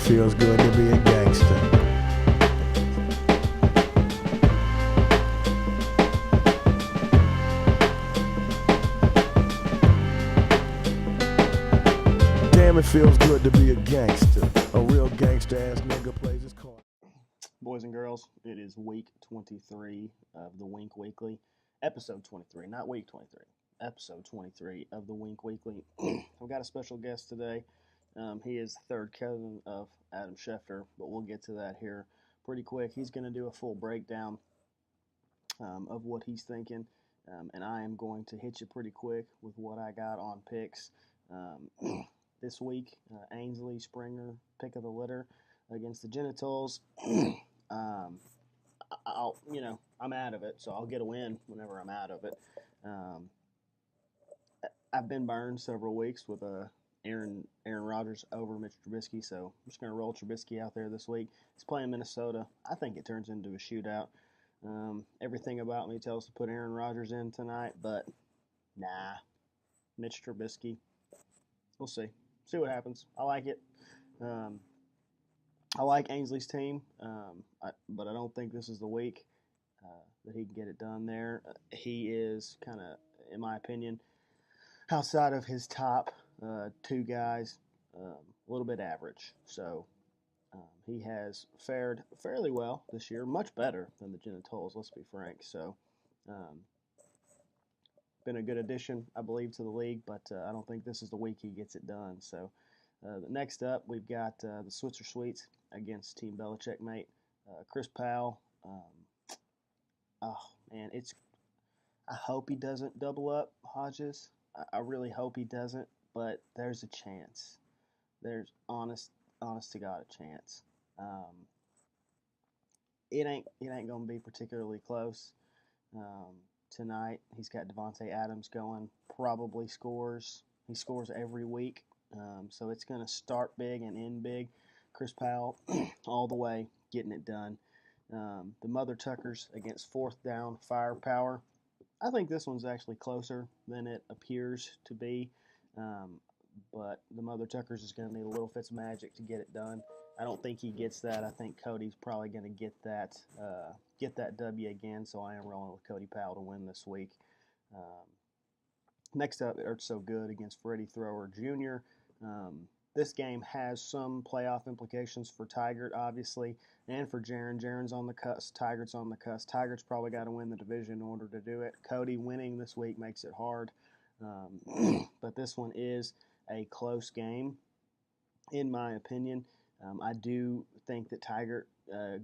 feels good to be a gangster. Damn, it feels good to be a gangster. A real gangster ass nigga plays his card. Boys and girls, it is week 23 of the Wink Weekly. Episode 23, not week 23. Episode 23 of the Wink Weekly. I've got a special guest today. He is the third cousin of Adam Schefter, but we'll get to that here pretty quick. He's going to do a full breakdown of what he's thinking, and I am going to hit you pretty quick with what I got on picks. This week, Ainsley Springer, pick of the litter against the Genitals. I'm out of it, so I'll get a win whenever I'm out of it. I've been burned several weeks with Aaron Rodgers over Mitch Trubisky, so I'm just going to roll Trubisky out there this week. He's playing Minnesota. I think it turns into a shootout. Everything about me tells to put Aaron Rodgers in tonight, but nah, Mitch Trubisky. We'll see. See what happens. I like it. I like Ainsley's team, but I don't think this is the week that he can get it done there. He is kind of, in my opinion, outside of his top two guys, a little bit average. So he has fared fairly well this year, much better than the Genitals, let's be frank. So been a good addition, I believe, to the league, but I don't think this is the week he gets it done. So next up, we've got the Switzer Sweets against Team Belichick mate, Chris Powell. I hope he doesn't double up Hodges. I really hope he doesn't, but there's a chance. There's honest to God a chance. It ain't gonna be particularly close tonight. He's got Devontae Adams going, probably scores. He scores every week, so it's gonna start big and end big. Chris Powell all the way, getting it done. The Mother Tuckers against fourth down firepower. I think this one's actually closer than it appears to be, but the Mother Tuckers is going to need a little Fitzmagic to get it done. I don't think he gets that. I think Cody's probably going to get that W again, so I am rolling with Cody Powell to win this week. Next up, It's So Good against Freddie Thrower Jr. This game has some playoff implications for Tigert, obviously, and for Jaron. Jaron's on the cusp. Tigert's on the cusp. Tigert's probably got to win the division in order to do it. Cody winning this week makes it hard. But this one is a close game, in my opinion. I do think that Tigert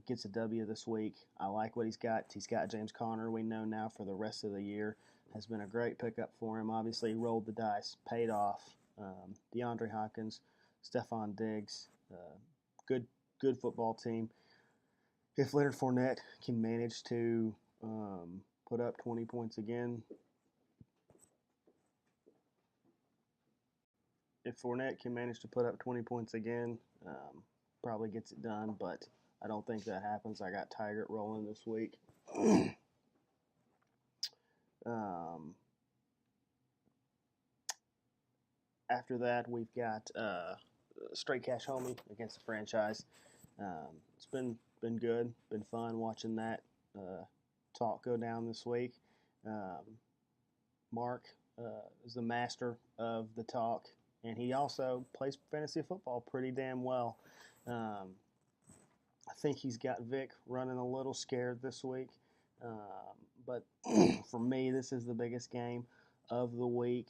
gets a W this week. I like what he's got. He's got James Conner, we know now, for the rest of the year. Has been a great pickup for him. Obviously, he rolled the dice, paid off. DeAndre Hopkins, Stephon Diggs, good football team. If Leonard Fournette can manage to put up 20 points again, probably gets it done, but I don't think that happens. I got Tigert rolling this week. After that, we've got Straight Cash Homie against the franchise. It's been good, been fun watching that talk go down this week. Mark is the master of the talk, and he also plays fantasy football pretty damn well. I think he's got Vic running a little scared this week, but for me, this is the biggest game of the week.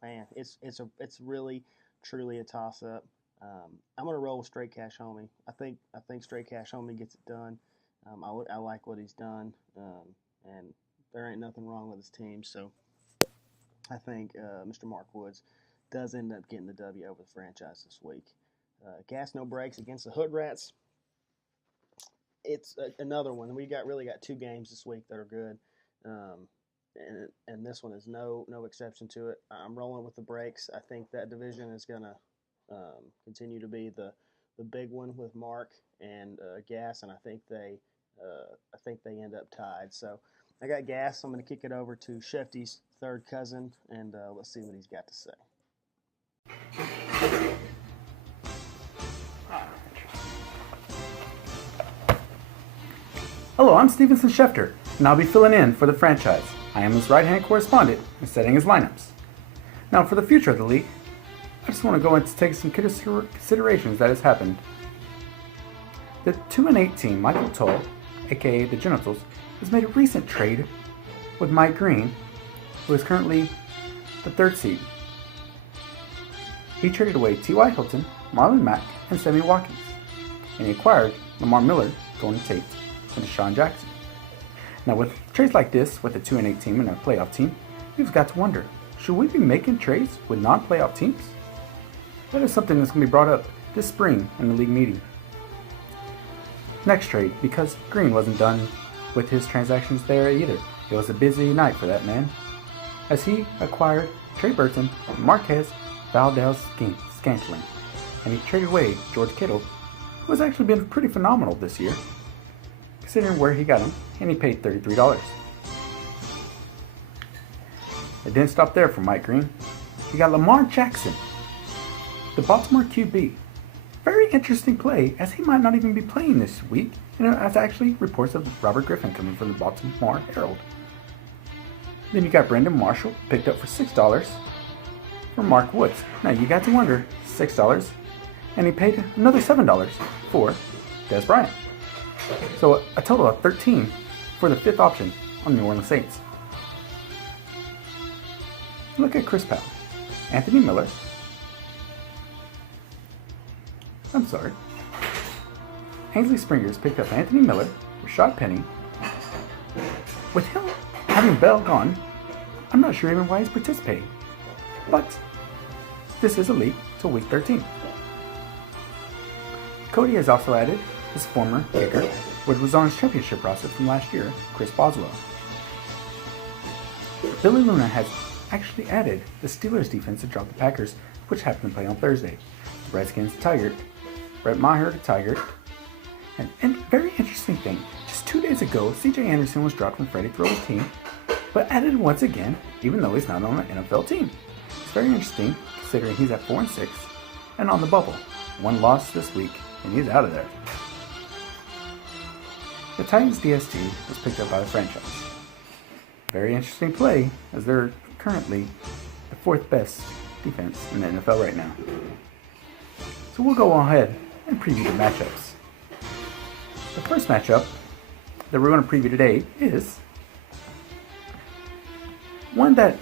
Man, it's really truly a toss up. I'm gonna roll with Straight Cash Homie. I think Straight Cash Homie gets it done. I like what he's done, and there ain't nothing wrong with his team. So I think Mr. Mark Woods does end up getting the W over the franchise this week. Gas No Brakes against the Hood Rats. It's another one. We really got two games this week that are good. And this one is no exception to it. I'm rolling with the Brakes. I think that division is going to continue to be the big one with Mark and Gas, and I think they end up tied. So I got Gas. I'm going to kick it over to Shefty's third cousin, and let's see what he's got to say. Hello, I'm Stevenson Schefter, and I'll be filling in for the franchise. I am his right-hand correspondent and setting his lineups. Now, for the future of the league, I just want to go into take some considerations that has happened. The 2-8 team, Michael Toll, aka the Genitals, has made a recent trade with Mike Green, who is currently the 3rd seed. He traded away T.Y. Hilton, Marlon Mack, and Sammy Watkins, and he acquired Lamar Miller, Golden Tate, and Deshaun Jackson. Now, with trades like this, with a 2-8 team and a playoff team, you've got to wonder, should we be making trades with non-playoff teams? That is something that's going to be brought up this spring in the league meeting. Next trade, because Green wasn't done with his transactions there either. It was a busy night for that man, as he acquired Trey Burton and Marquez Valdes-Scantling, and he traded away George Kittle, who has actually been pretty phenomenal this year, considering where he got him, and he paid $33. It didn't stop there for Mike Green. He got Lamar Jackson, the Baltimore QB. Very interesting play, as he might not even be playing this week, and that's actually reports of Robert Griffin coming from the Baltimore Herald. Then you got Brandon Marshall, picked up for $6 from Mark Woods. Now you got to wonder, $6, and he paid another $7 for Dez Bryant. So a total of $13 for the 5th option on the New Orleans Saints. Look at Chris Powell, Anthony Miller. Ainsley Springer's picked up Anthony Miller, Rashad Penny. With him having Bell gone, I'm not sure even why he's participating. But this is a league till week 13. Cody has also added his former kicker, which was on his championship roster from last year, Chris Boswell. Billy Luna has actually added the Steelers defense to drop the Packers, which happened to play on Thursday. The Redskins Tiger, Brett Maher to Tiger, and very interesting thing, just 2 days ago, C.J. Anderson was dropped from Freddie Throw's team, but added once again, even though he's not on an NFL team. It's very interesting, considering he's at 4-6, and on the bubble. 1 loss this week, and he's out of there. The Titans DST was picked up by the franchise. Very interesting play, as they're currently the 4th best defense in the NFL right now. So we'll go ahead and preview the matchups. The first matchup that we're going to preview today is one that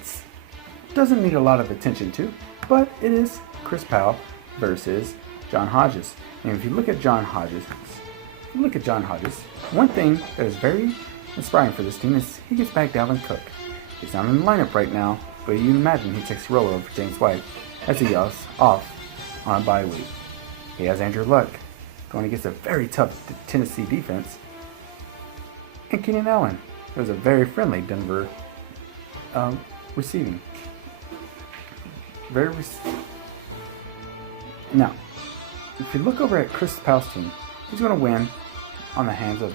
doesn't need a lot of attention to, but it is Chris Powell versus John Hodges. And if you look at John Hodges, one thing that is very inspiring for this team is he gets back Dalvin Cook. He's not in the lineup right now, but you can imagine he takes the role over James White as he is off on a bye week. He has Andrew Luck going against a very tough Tennessee defense, and Keenan Allen. It was a very friendly Denver receiving. Now, if you look over at Chris Powell's team, he's going to win on the hands of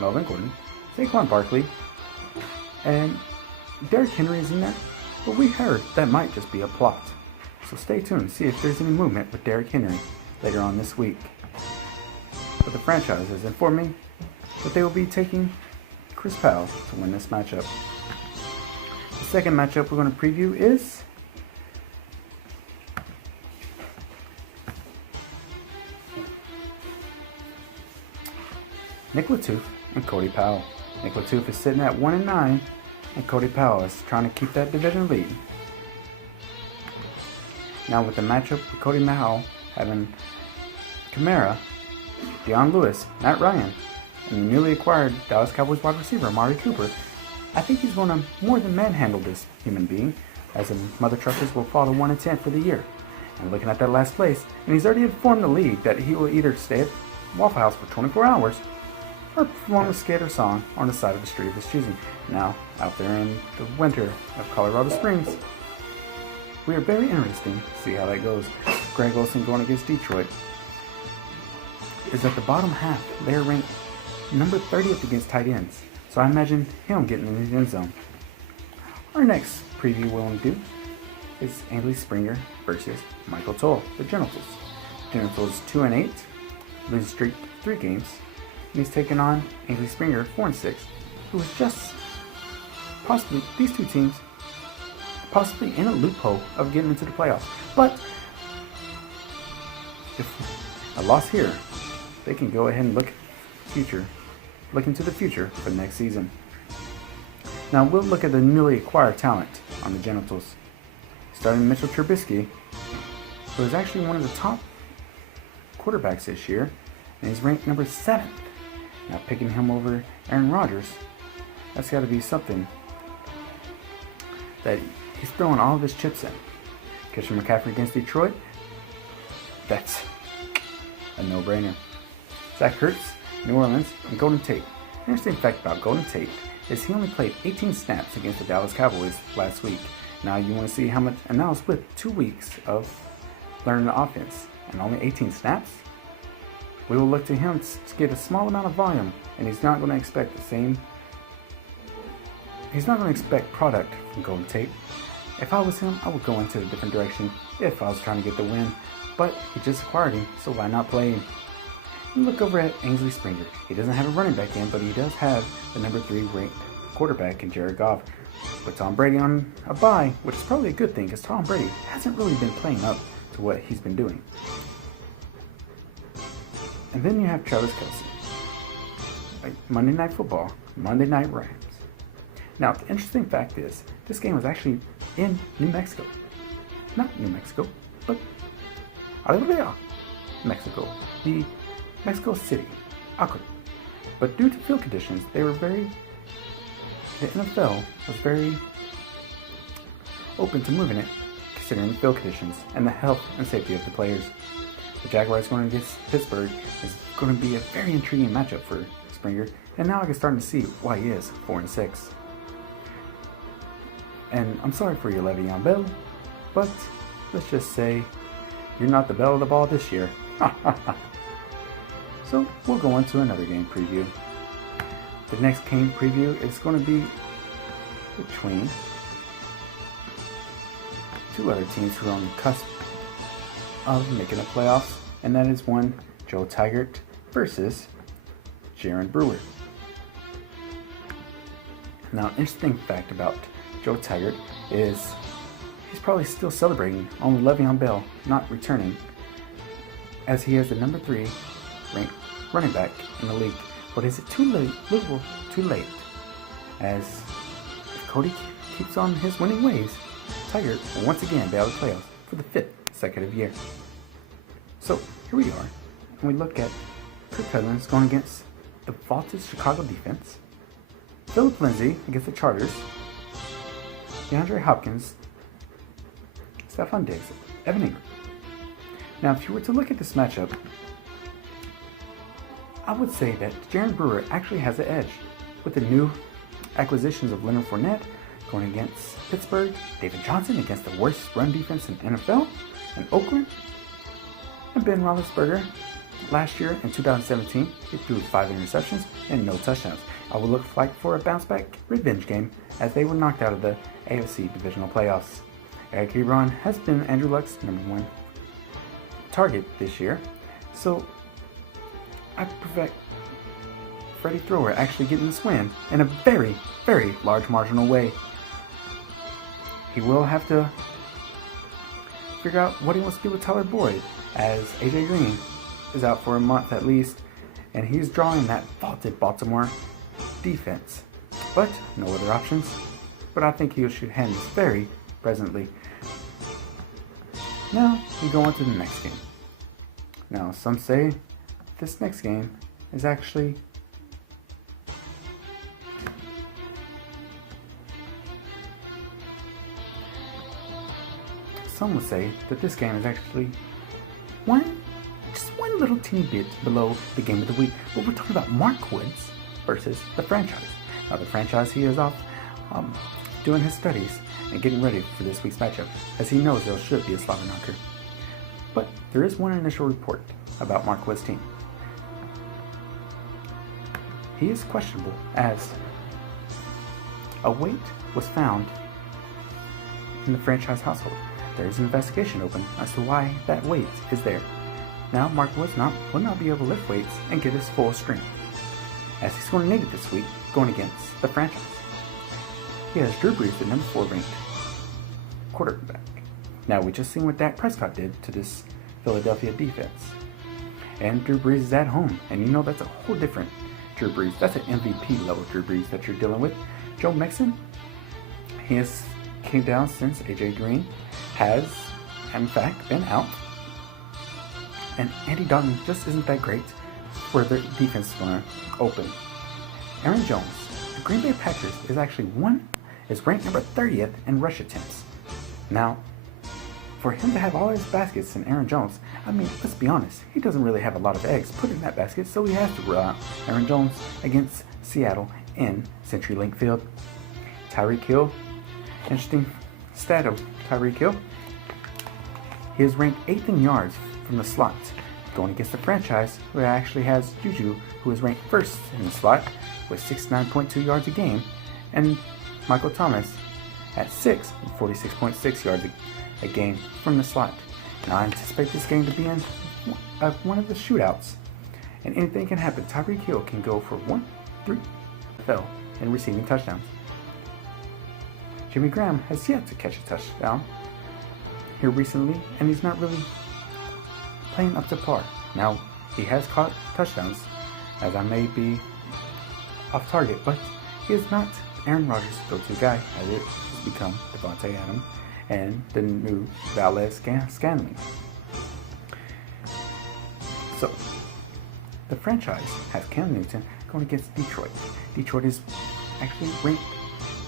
Melvin Gordon, Saquon Barkley, and Derrick Henry is in there, but we heard that might just be a plot. So stay tuned to see if there's any movement with Derrick Henry later on this week. But the franchise has informed me that they will be taking Chris Powell to win this matchup. The second matchup we're going to preview is Nick Latouf and Cody Powell. Nick Latouf is sitting at 1-9, and Cody Powell is trying to keep that division lead. Now with the matchup with Cody Powell having Kamara, Deion Lewis, Matt Ryan, and the newly acquired Dallas Cowboys wide receiver Amari Cooper, I think he's going to more than manhandle this human being, as the Mother Truckers will fall to 1-10 for the year. And looking at that last place, and he's already informed the league that he will either stay at Waffle House for 24 hours or perform a skit or song on the side of the street of his choosing. Now, out there in the winter of Colorado Springs, we are very interested to see how that goes. Greg Olsen going against Detroit is at the bottom half. They're ranked number 30th against tight ends, so I imagine him getting in the end zone. Our next preview we'll do is Ainsley Springer versus Michael Toll, the Genitals. Genitals 2-8, losing streak 3 games, and he's taking on Ainsley Springer, 4-6, who was just possibly, these two teams, possibly in a loophole of getting into the playoffs. But if a loss here, they can go ahead and look into the future for next season. Now we'll look at the newly acquired talent on the Genitals. Starting Mitchell Trubisky, who is actually one of the top quarterbacks this year, and he's ranked number 7th. Now picking him over Aaron Rodgers, that's got to be something that he's throwing all of his chips in. Christian McCaffrey against Detroit, that's a no-brainer. Zach Ertz, New Orleans, and Golden Tate. An interesting fact about Golden Tate is he only played 18 snaps against the Dallas Cowboys last week. Now you want to see how much, and that was with 2 weeks of learning the offense, and only 18 snaps? We will look to him to get a small amount of volume, and he's not going to expect product from Golden Tate. If I was him, I would go into a different direction if I was trying to get the win, but he just acquired him, so why not play him? You look over at Ainsley Springer. He doesn't have a running back in, but he does have the number 3 ranked quarterback in Jared Goff. With Tom Brady on a bye, which is probably a good thing because Tom Brady hasn't really been playing up to what he's been doing. And then you have Travis Kelce. Monday Night Football, Monday Night Rams. Now, the interesting fact is, this game was actually in New Mexico. Not New Mexico, but Mexico. The Mexico City, Akron. But due to field conditions, the NFL was very open to moving it, considering the field conditions and the health and safety of the players. The Jaguars going against Pittsburgh is going to be a very intriguing matchup for Springer, and now I can start to see why he is 4-6. And I'm sorry for your Le'Veon Bell, but let's just say you're not the belle of the ball this year. So we'll go on to another game preview. The next game preview is going to be between 2 other teams who are on the cusp of making the playoffs, and that is one, Joe Taggart versus Jaron Brewer. Now, an interesting fact about Joe Taggart is he's probably still celebrating only Le'Veon Bell not returning, as he has the number 3 ranked running back in the league. But is it too late? Little too late, as if Cody keeps on his winning ways, Taggart will once again be out of the playoffs for the 5th consecutive year. So here we are, and we look at Kirk Cousins going against the vaulted Chicago defense, Philip Lindsay against the Chargers, DeAndre Hopkins, Stephon Diggs, Evan Ingram. Now, if you were to look at this matchup, I would say that Jaron Brewer actually has the edge with the new acquisitions of Leonard Fournette going against Pittsburgh, David Johnson against the worst run defense in NFL, and Oakland, and Ben Roethlisberger. Last year in 2017, he threw 5 interceptions and no touchdowns. I would look like for a bounce back revenge game as they were knocked out of the AFC divisional playoffs. Eric Ebron has been Andrew Luck's number 1 target this year, so I predict Freddie Thrower actually getting this win in a very, very large marginal way. He will have to figure out what he wants to do with Tyler Boyd, as AJ Green is out for a month at least, and he's drawing that vaulted Baltimore defense. But no other options. But I think he should handle this very presently. Now we go on to the next game. Now some say this next game is actually some would say that this game is actually just one little teeny bit below the game of the week. But we're talking about Mark Woods versus the franchise. Now the franchise, he is off doing his studies and getting ready for this week's matchup, as he knows there should be a slobber knocker. But there is one initial report about Mark Woods' team. He is questionable, as a weight was found in the franchise household. There is an investigation open as to why that weight is there. Now, Mark Woods will not be able to lift weights and get his full strength. as he's going to need it this week going against the franchise. He has Drew Brees, the number 4 ranked quarterback. Now, we just seen what Dak Prescott did to this Philadelphia defense. And Drew Brees is at home, and you know that's a whole different Drew Brees. That's an MVP level Drew Brees that you're dealing with. Joe Mixon, he has came down since AJ Green has, in fact, been out. And Andy Dalton just isn't that great where the defense is going to open. Aaron Jones, the Green Bay Packers is actually ranked number 30th in rush attempts. Now, for him to have all his baskets in Aaron Jones, I mean, let's be honest, he doesn't really have a lot of eggs put in that basket, so he has to rely on Aaron Jones against Seattle in CenturyLink Field. Tyreek Hill, interesting stat of Tyreek Hill. He is ranked 8th in yards from the slot, going against the franchise who actually has Juju, who is ranked 1st in the slot with 69.2 yards a game, and Michael Thomas at 6th with 46.6 yards a game from the slot. Now, I anticipate this game to be in one of the shootouts, and anything can happen. Tyreek Hill can go for 1-3 NFL in receiving touchdowns. Jimmy Graham has yet to catch a touchdown here recently, and he's not really playing up to par. Now, he has caught touchdowns, as I may be off target, but he is not Aaron Rodgers' go-to guy, as it has become Devontae Adams and the new Valdes-Scantling. So, the franchise has Cam Newton going against Detroit. Detroit is actually ranked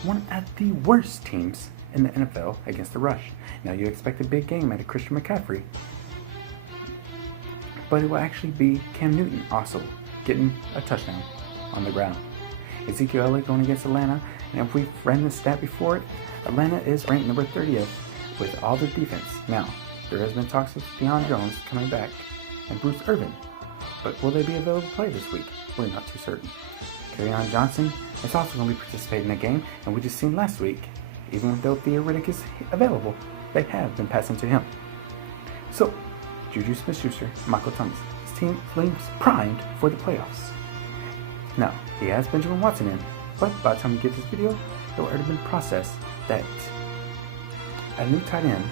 one of the worst teams in the NFL against the rush. Now, you expect a big game out of Christian McCaffrey, but it will actually be Cam Newton also getting a touchdown on the ground. Ezekiel Elliott going against Atlanta, and if we've ran this stat before it, Atlanta is ranked number 30th with all their defense. Now, there has been talks of Deion Jones coming back and Bruce Irvin, but will they be available to play this week? We're not too certain. Kerryon Johnson is also going to be participating in the game, and we just seen last week, even though Theo Riddick is available, they have been passing to him. So, Juju Smith-Schuster, Michael Thomas, his team seems primed for the playoffs. Now, he has Benjamin Watson in, but by the time you get this video, it will already been processed that a new tight end,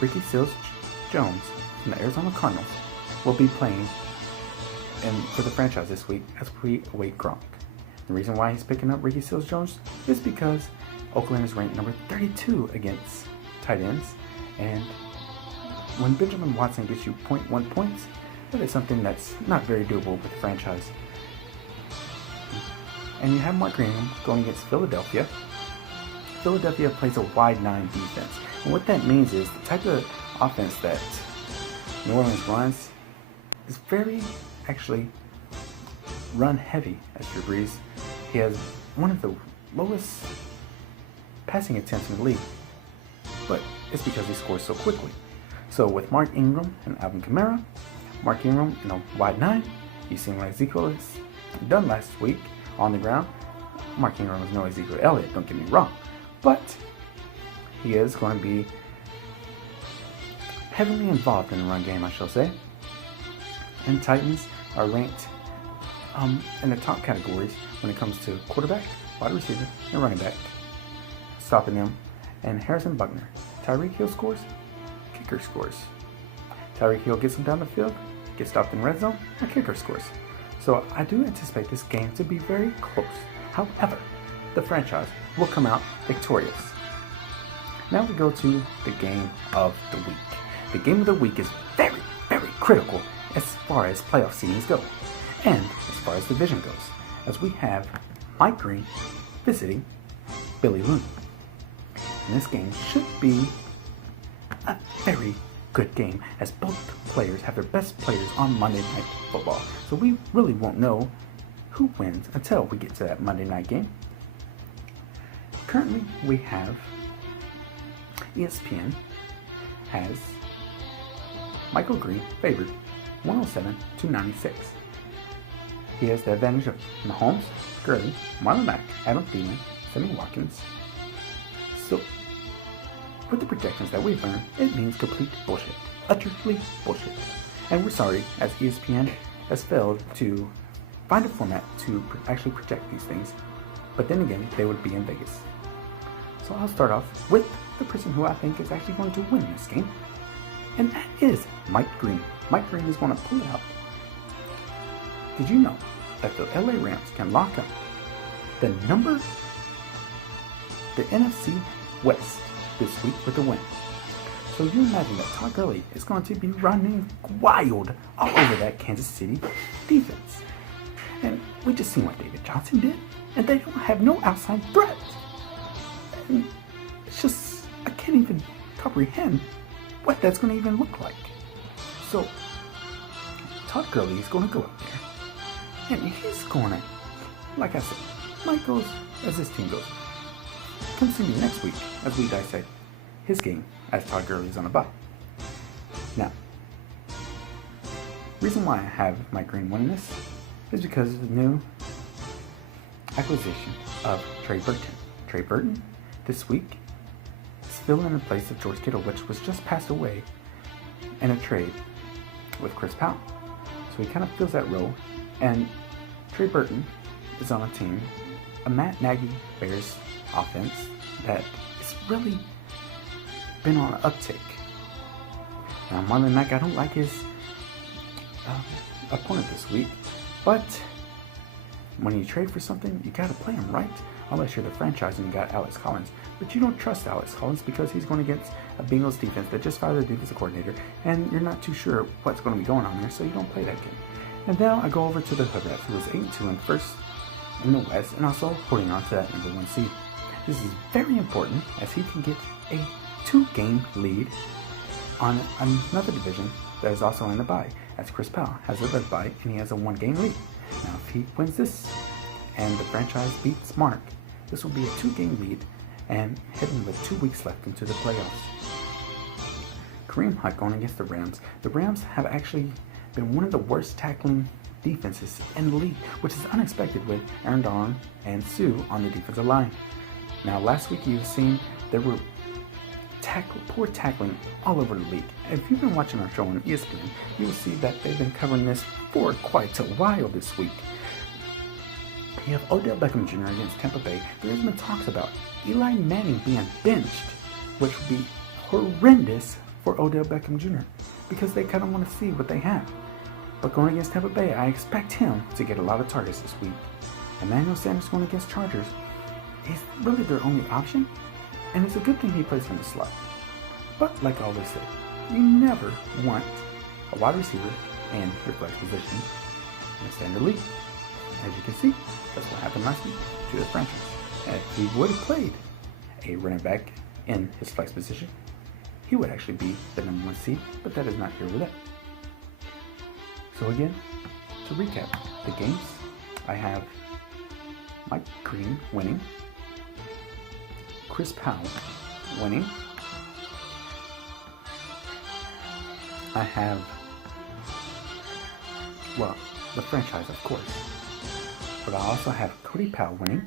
Ricky Seals-Jones from the Arizona Cardinals, will be playing for the franchise this week as we await Gronk. The reason why he's picking up Ricky Seals-Jones is because Oakland is ranked number 32 against tight ends, and when Benjamin Watson gets you 0.1 points, that is something that's not very doable with the franchise. And you have Mark Ingram going against Philadelphia. Philadelphia plays a wide 9 defense, and what that means is the type of offense that New Orleans runs is very actually run heavy as Drew Brees. He has one of the lowest passing attempts in the league, but it's because he scores so quickly. So with Mark Ingram and Alvin Kamara, Mark Ingram in a wide 9, you seen what Ezekiel has done last week on the ground. Mark Ingram is no Ezekiel Elliott, don't get me wrong, but he is going to be heavily involved in the run game, I shall say. And Titans are ranked in the top categories when it comes to quarterback, wide receiver, and running back, stopping them. And Harrison Buckner, Tyreek Hill scores, kicker scores. Tyreek Hill gets him down the field, gets stopped in red zone, and kicker scores. So I do anticipate this game to be very close. However, the franchise will come out victorious. Now we go to the game of the week. The game of the week is very, very critical as far as playoff seedings go, and as far as division goes, as we have Mike Green visiting Billy Looney. And this game should be a very good game, as both players have their best players on Monday Night Football. So we really won't know who wins until we get to that Monday night game. Currently, we have ESPN has Michael Green favored 107-96. He has the advantage of Mahomes, Gurley, Marlon Mack, Adam Thielen, Sammy Watkins. So, with the projections that we've learned, it means complete bullshit. Utterly bullshit. And we're sorry, as ESPN has failed to find a format to actually project these things, but then again, they would be in Vegas. So I'll start off with the person who I think is actually going to win this game, and that is Mike Green. Mike Green is going to pull out. Did you know that the LA Rams can lock up the NFC West this week with a win? So you imagine that Todd Gurley is going to be running wild all over that Kansas City defense. And we just seen what David Johnson did, and they don't have no outside threat. And it's just, I can't even comprehend what that's going to even look like. So Todd Gurley is going to go up there, and he's going to, like I said, Mike goes as his team goes. Come see me next week as we dissect his game as Todd Gurley is on a bye. Now, reason why I have Mike Green winning this is because of the new acquisition of Trey Burton. Trey Burton this week is filling in place of George Kittle, which was just passed away in a trade with Chris Powell. So he kind of fills that role, and Trey Burton is on a team, a Matt Nagy Bears offense that is really been on an uptick. Now, Marlon Mack, I don't like his opponent this week, but when you trade for something, you gotta play him right, unless you're the franchise and you got Alex Collins. But you don't trust Alex Collins because he's going against a Bengals defense that just fired their defensive coordinator, and you're not too sure what's going to be going on there, so you don't play that game. And now I go over to the Hood Rats, who was 8-2 and first in the West, and also holding on to that number 1 seed. This is very important as he can get a 2-game lead on another division that is also in the bye, as Chris Powell has a red bye and he has a 1-game lead. Now, if he wins this and the franchise beats Mark, this will be a 2-game lead and heading with 2 weeks left into the playoffs. Kareem Hunt going against the Rams. The Rams have actually been one of the worst tackling defenses in the league, which is unexpected with Aaron Donald and Sue on the defensive line. Now, last week you've seen there were poor tackling all over the league. If you've been watching our show on ESPN, you'll see that they've been covering this for quite a while this week. You have Odell Beckham Jr. against Tampa Bay. There's been talks about Eli Manning being benched, which would be horrendous for Odell Beckham Jr. because they kind of want to see what they have. But going against Tampa Bay, I expect him to get a lot of targets this week. Emmanuel Sanders going against Chargers. He's really their only option, and it's a good thing he plays from the slot. But like I always say, you never want a wide receiver in your flex position in a standard league. As you can see, that's what happened last week to the franchise. If he would have played a running back in his flex position, he would actually be the number 1 seed, but that is not here with that. So again, to recap the games, I have Mike Green winning, Chris Powell winning, I have, well, the franchise of course, but I also have Cody Powell winning,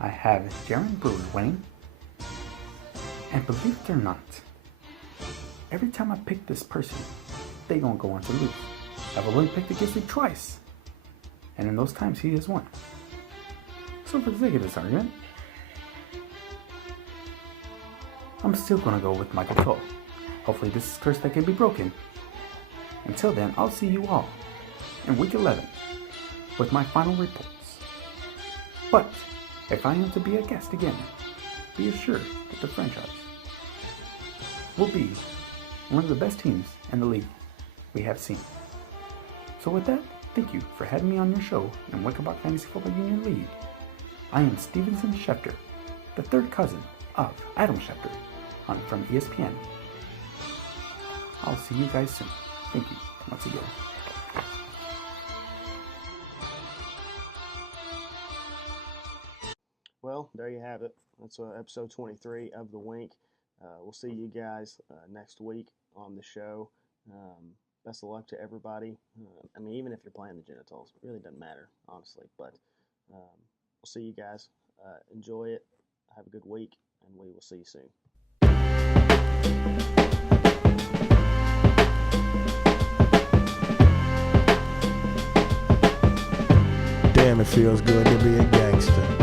I have Darren Brewer winning, and believe it or not, every time I pick this person, they gonna go on to lose. I've only picked against him twice, and in those times he has won. So for the sake of this argument, I'm still gonna go with Michael Cole. Hopefully this is a curse that can be broken. Until then, I'll see you all in week 11 with my final reports. But if I am to be a guest again, be assured that the franchise will be one of the best teams in the league we have seen. So with that, thank you for having me on your show in Wickenbach Fantasy Football Union League. I am Stevenson Schefter, the third cousin of Adam Schefter from ESPN. I'll see you guys soon. Thank you once again. Well, there you have it. That's episode 23 of The Wink. We'll see you guys next week on the show. Best of luck to everybody. I mean, even if you're playing the Genitals, it really doesn't matter, honestly. But we'll see you guys. Enjoy it. Have a good week, and we will see you soon. Damn, it feels good to be a gangster.